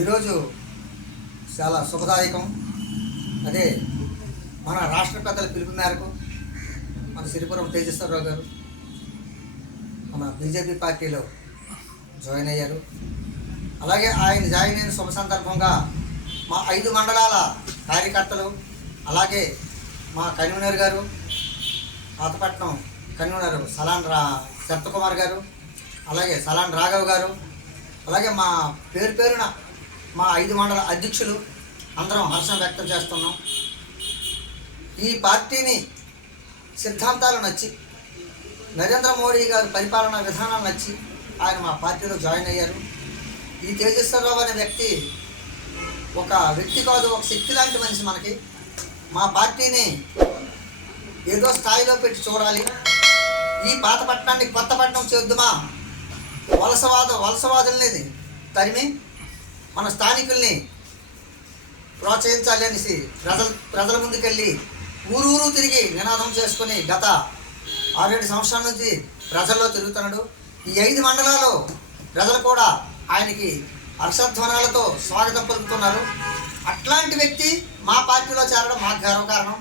ఈరోజు చాలా శుభదాయకం. అదే మన రాష్ట్ర పెద్దల పిలుపు మేరకు మన సిరిపురం తేజేశ్వరరావు గారు మన బీజేపీ పార్టీలో జాయిన్ అయ్యారు. అలాగే ఆయన జాయిన్ అయిన శుభ సందర్భంగా మా ఐదు మండలాల కార్యకర్తలు అలాగే మా కన్వీనర్ గారు పాతపట్నం కన్వీనర్ సలాన్ రా సత్యకుమార్ గారు అలాగే సలాన్ రాఘవ్ గారు అలాగే మా పేరు పేరున మా ఐదు మండల అధ్యక్షులు అందరం హర్షం వ్యక్తం చేస్తున్నాం. ఈ పార్టీని సిద్ధాంతాలు నచ్చి నరేంద్ర మోడీ గారి పరిపాలనా విధానాలు నచ్చి ఆయన మా పార్టీలో జాయిన్ అయ్యారు. ఈ తేజస్వరరావు అనే వ్యక్తి ఒక వ్యక్తి కాదు ఒక శక్తి లాంటి మనిషి మనకి. మా పార్టీని ఏదో స్థాయిలో పెట్టి చూడాలి. ఈ పాత పట్టణాన్ని కొత్త పట్టణం చేద్దుమా? వలసవాద వలసవాదులనేది తరిమి మన స్థానికుల్ని ప్రోత్సహించాలి అనేసి ప్రజల ప్రజల ముందుకెళ్ళి ఊరూరు తిరిగి నినాదం చేసుకుని గత ఆరేడు సంవత్సరాల నుంచి ప్రజల్లో తిరుగుతున్నాడు. ఈ ఐదు మండలాలు ప్రజలు కూడా ఆయనకి హర్షధ్వనాలతో స్వాగతం పలుకుతున్నారు. అట్లాంటి వ్యక్తి మా పార్టీలో చేరడం మాకు గర్వకారణం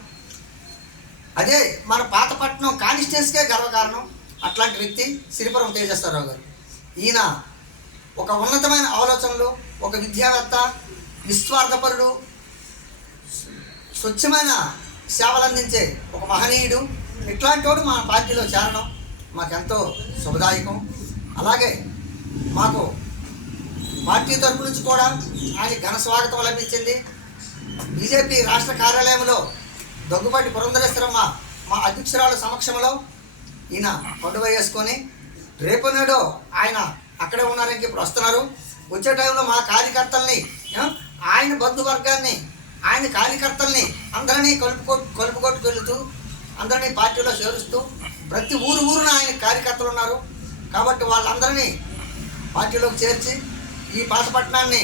అదే మన పాతపట్నం కానిస్టెన్స్కే గర్వకారణం అట్లాంటి వ్యక్తి సిరిపురం తేజస్వరరావు గారు. ఈయన ఒక ఉన్నతమైన ఆలోచనలు ఒక విద్యావేత్త నిస్వార్థపరుడు స్వచ్ఛమైన సేవలు అందించే ఒక మహనీయుడు. ఇట్లాంటి వాడు మా పార్టీలో చేరడం మాకెంతో శుభదాయకం. అలాగే మాకు పార్టీ తరపు నుంచి కూడా ఆయన ఘన స్వాగతం లభించింది. బీజేపీ రాష్ట్ర కార్యాలయంలో దగ్గుబాటి పురంధరేశ్వరమ్మ మా అధ్యక్షురాల సమక్షంలో ఈయన పండుగ వేసుకొని రేపు నేడు ఆయన అక్కడే ఉన్నారని ఇప్పుడు వస్తున్నారు. వచ్చే టైంలో మా కార్యకర్తల్ని ఆయన బంధువర్గాన్ని ఆయన కార్యకర్తల్ని అందరినీ కలుపుకో కలుపుకొట్టుకెళ్తూ అందరినీ పార్టీలో చేరుస్తూ ప్రతి ఊరు ఊరున ఆయన కార్యకర్తలు ఉన్నారు. కాబట్టి వాళ్ళందరినీ పార్టీలోకి చేర్చి ఈ పాతపట్నాన్ని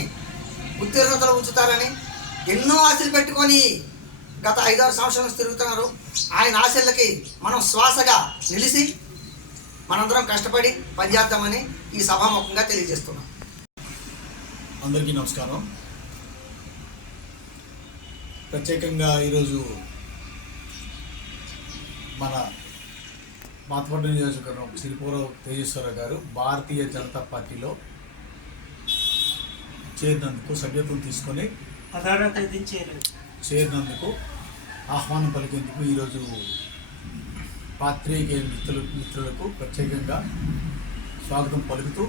ఉత్తీర్ణతలో ఉంచుతారని ఎన్నో ఆశలు పెట్టుకొని గత ఐదారు సంవత్సరాల నుంచి తిరుగుతున్నారు. ఆయన ఆశలకి మనం శ్వాసగా నిలిచి మనందరం కష్టపడి పనిచేద్దామని ఈ సభాముఖంగా తెలియజేస్తున్నాం. అందరికీ నమస్కారం. ప్రత్యేకంగా ఈరోజు మన మాతపట్నం నియోజకవర్గం సిరిపురం తేజేశ్వరరావు గారు భారతీయ జనతా పార్టీలో చేరినందుకు సభ్యత్వం తీసుకొని చేరినందుకు ఆహ్వానం పలికేందుకు ఈరోజు పాత్రికేయ మిత్రులు మిత్రులకు ప్రత్యేకంగా స్వాగతం పలుకుతూ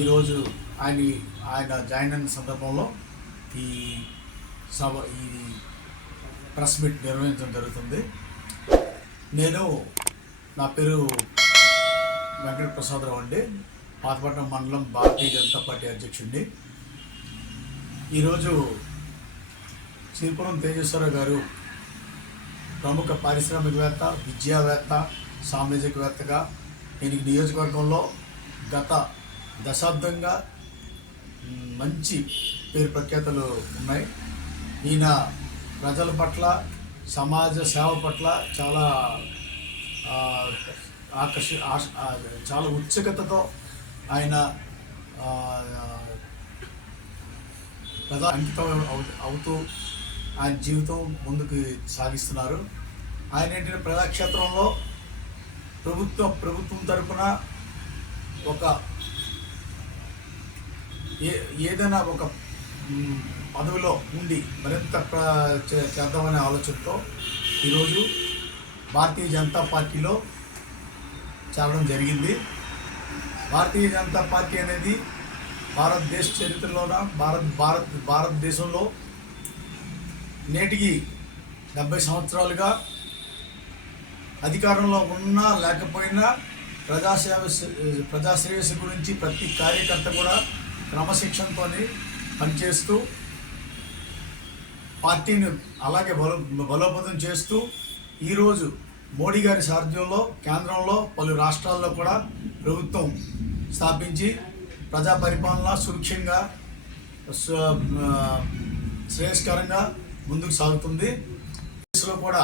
ఈరోజు ఆయన ఆయన జాయిన్ అయిన సందర్భంలో ఈ సభ ఈ ప్రెస్ మీట్ నిర్వహించడం జరుగుతుంది. నేను నా పేరు వెంకట ప్రసాదరావు అండి. పాతపట్నం మండలం భారతీయ జనతా పార్టీ అధ్యక్షుడిని. ఈరోజు శ్రీపురం తేజేశ్వరరావు గారు ప్రముఖ పారిశ్రామికవేత్త విద్యావేత్త సామాజికవేత్తగా ఈయనకి నియోజకవర్గంలో గత దశాబ్దంగా మంచి పేరు ప్రఖ్యాతలు ఉన్నాయి. ఈయన ప్రజల పట్ల సమాజ సేవ పట్ల చాలా ఆకర్షి ఆకర్ష ఆ, చాలా ఉత్సుకతతో ఆయన ప్రజా అంకితం అవు- అవుతూ ఆయన జీవితం ముందుకు సాగిస్తున్నారు. ఆయన ఏంటంటే ప్రజాక్షేత్రంలో ప్రభుత్వం ప్రభుత్వం తరపున ఒక ఏ ఏదైనా ఒక పదవిలో ఉండి మరింత చేద్దామనే ఆలోచనతో ఈరోజు భారతీయ జనతా పార్టీలో చేరడం జరిగింది. భారతీయ జనతా పార్టీ అనేది భారతదేశ చరిత్రలోన భారత్ భారత్ భారతదేశంలో నేటికి డెబ్బై సంవత్సరాలుగా అధికారంలో ఉన్నా లేకపోయినా ప్రజాసేవ ప్రజాశ్రేయస్సు గురించి ప్రతి కార్యకర్త కూడా క్రమశిక్షణతో పనిచేస్తూ పార్టీని అలాగే బలో బలోపేతం చేస్తూ ఈరోజు మోడీ గారి సారథ్యంలో కేంద్రంలో పలు రాష్ట్రాల్లో కూడా ప్రభుత్వం స్థాపించి ప్రజా పరిపాలన సురక్షంగా శ్రేయస్కరంగా ముందుకు సాగుతుంది. దేశంలో కూడా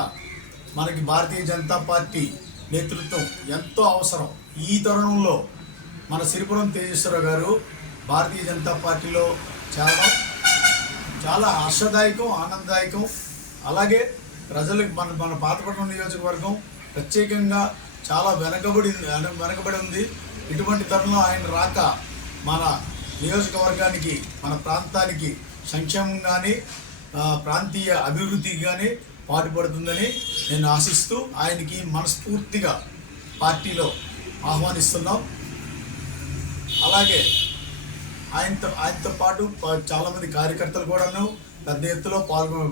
మనకి భారతీయ జనతా పార్టీ నేతృత్వం ఎంతో అవసరం. ఈ తరుణంలో మన సిరిపురం తేజేశ్వరరావు గారు భారతీయ జనతా పార్టీలో చేరడం చాలా హర్షదాయకం ఆనందదాయకం. అలాగే ప్రజలకు మన మన పాతపట్నం నియోజకవర్గం ప్రత్యేకంగా చాలా వెనకబడి వెనకబడి ఉంది. ఇటువంటి తరుణంలో ఆయన రాక మన నియోజకవర్గానికి మన ప్రాంతానికి సంక్షేమం కానీ ప్రాంతీయ అభివృద్ధికి కానీ పాటుపడుతుందని నేను ఆశిస్తూ ఆయనకి మనస్ఫూర్తిగా పార్టీలో ఆహ్వానిస్తున్నాం. అలాగే ఆయనతో ఆయనతో పాటు చాలామంది కార్యకర్తలు కూడాను పెద్ద ఎత్తులో పాల్గొ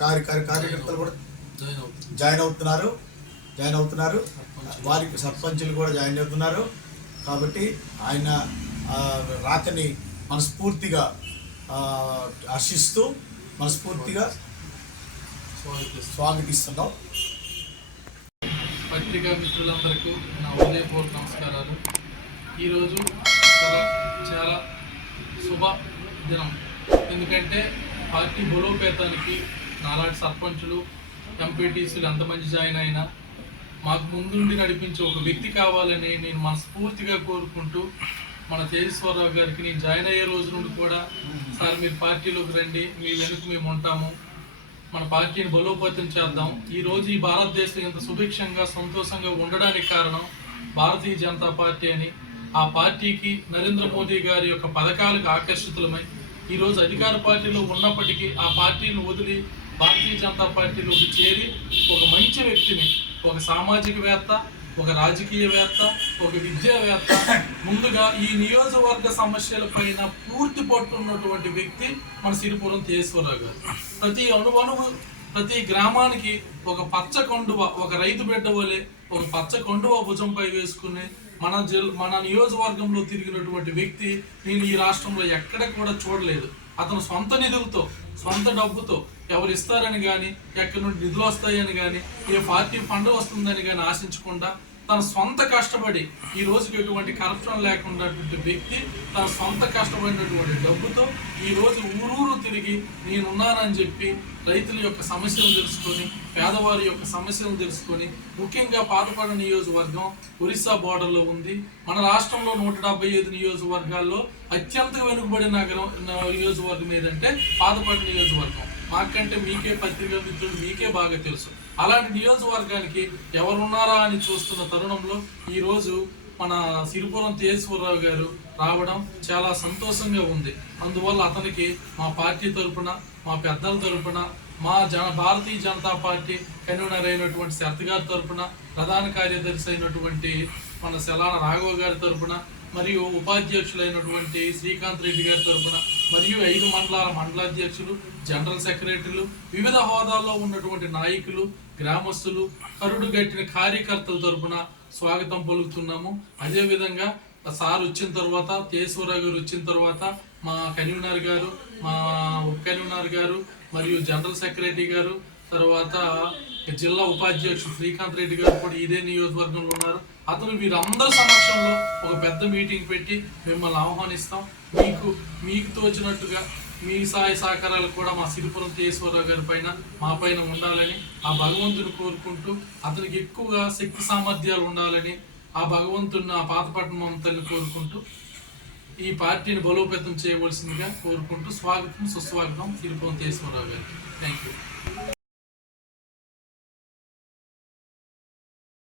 కార్య కార్య- కార్యకర్తలు కూడా జాయిన్ అవుతున్నారు. జాయిన్ అవుతున్నారు. వారికి సర్పంచులు కూడా జాయిన్ అవుతున్నారు. కాబట్టి ఆయన రాకని మనస్ఫూర్తిగా హర్షిస్తూ మనస్ఫూర్తిగా స్వాగతిస్తున్నాం. పత్రికా మిత్రులందరికీ నా ఉదయపూర్వక నమస్కారాలు. ఈరోజు చాలా శుభ దినం. ఎందుకంటే పార్టీ బలోపేతానికి నాలాంటి సర్పంచులు ఎంపీటీసీలు ఎంతమంది జాయిన్ అయినా మాకు ముందుండి నడిపించే ఒక వ్యక్తి కావాలని నేను మనస్ఫూర్తిగా కోరుకుంటూ మన తేజేశ్వరరావు గారికి నేను జాయిన్ అయ్యే రోజు నుండి కూడా సార్ మీరు పార్టీలోకి రండి మీ వెనుక మేము ఉంటాము. మన పార్టీని బలోపేతం చేద్దాం. ఈరోజు ఈ భారతదేశం ఇంత సుభిక్షంగా సంతోషంగా ఉండడానికి కారణం భారతీయ జనతా పార్టీ అని. ఆ పార్టీకి నరేంద్ర మోదీ గారి యొక్క పథకాలకు ఆకర్షితులమై ఈరోజు అధికార పార్టీలో ఉన్నప్పటికీ ఆ పార్టీని వదిలి భారతీయ జనతా పార్టీలోకి చేరి ఒక మంచి వ్యక్తిని ఒక సామాజికవేత్త ఒక రాజకీయవేత్త ఒక విద్యావేత్త ముందుగా ఈ నియోజకవర్గ సమస్యల పైన పూర్తి పట్టున్నటువంటి వ్యక్తి మన సిరిపురం తేజేశ్వరరావు గారు. ప్రతి అణువణువు ప్రతి గ్రామానికి ఒక పచ్చ కండువ ఒక రైతు బిడ్డ వలె ఒక పచ్చ కొండవ భుజంపై వేసుకుని మన జిల్ మన నియోజకవర్గంలో తిరిగినటువంటి వ్యక్తి నేను ఈ రాష్ట్రంలో ఎక్కడ కూడా చూడలేదు. అతను సొంత నిధులతో సొంత డబ్బుతో ఎవరు ఇస్తారని కానీ ఎక్కడి నుండి నిధులు వస్తాయని కానీ ఏ పార్టీ ఫండ్ వస్తుందని కానీ ఆశించకుండా తన సొంత కష్టపడి ఈ రోజుకి ఎటువంటి కరప్షన్ లేకున్నటువంటి వ్యక్తి తన సొంత కష్టపడినటువంటి డబ్బుతో ఈ రోజు ఊరూరు తిరిగి నేనున్నానని చెప్పి రైతుల యొక్క సమస్యలు తెలుసుకొని పేదవారి యొక్క సమస్యలు తెలుసుకొని ముఖ్యంగా పాతపాడు నియోజకవర్గం ఒరిస్సా బోర్డర్లో ఉంది. మన రాష్ట్రంలో నూట డెబ్బై ఐదు నియోజకవర్గాల్లో అత్యంత వెనుకబడిన నగరం నియోజకవర్గం ఏదంటే పాతపాడు నియోజకవర్గం. మాకంటే మీకే పత్రికా మిత్రులు మీకే బాగా తెలుసు. అలాంటి నియోజకవర్గానికి ఎవరున్నారా అని చూస్తున్న తరుణంలో ఈరోజు మన సిరిపురం తేజేశ్వరరావు గారు రావడం చాలా సంతోషంగా ఉంది. అందువల్ల అతనికి మా పార్టీ తరపున మా పెద్దల తరపున మా జన భారతీయ జనతా పార్టీ కన్వీనర్ అయినటువంటి శరత్ గారి తరపున ప్రధాన కార్యదర్శి అయినటువంటి మన సెలాన రాఘవ గారి తరపున మరియు ఉపాధ్యక్షులైనటువంటి శ్రీకాంత్ రెడ్డి గారి తరఫున మరియు ఐదు మండలాల మండలాధ్యక్షులు జనరల్ సెక్రటరీలు వివిధ హోదాల్లో ఉన్నటువంటి నాయకులు గ్రామస్తులు కరుడు గట్టిన కార్యకర్తల తరఫున స్వాగతం పలుకుతున్నాము. అదేవిధంగా సార్ వచ్చిన తర్వాత కేశవరావు గారు వచ్చిన తర్వాత మా కన్వీనర్ గారు మా ఉప కన్వీనర్ గారు మరియు జనరల్ సెక్రటరీ గారు తర్వాత జిల్లా ఉపాధ్యక్షుడు శ్రీకాంత్ రెడ్డి గారు కూడా ఇదే నియోజకవర్గంలో ఉన్నారు. అతను వీరందరి సమక్షంలో ఒక పెద్ద మీటింగ్ పెట్టి మిమ్మల్ని ఆహ్వానిస్తాం. మీకు మీకు తోచినట్టుగా మీ సహాయ సహకారాలు కూడా మా సిరిపురం తేశ్వరరావు గారి పైన మా పైన ఉండాలని ఆ భగవంతుని కోరుకుంటూ అతనికి ఎక్కువగా శక్తి సామర్థ్యాలు ఉండాలని ఆ భగవంతుని ఆ పాతపట్నం మమతల్ని కోరుకుంటూ ఈ పార్టీని బలోపేతం చేయవలసిందిగా కోరుకుంటూ స్వాగతం సుస్వాగతం సిరిపురం తేశ్వరరావు గారికి. Thank you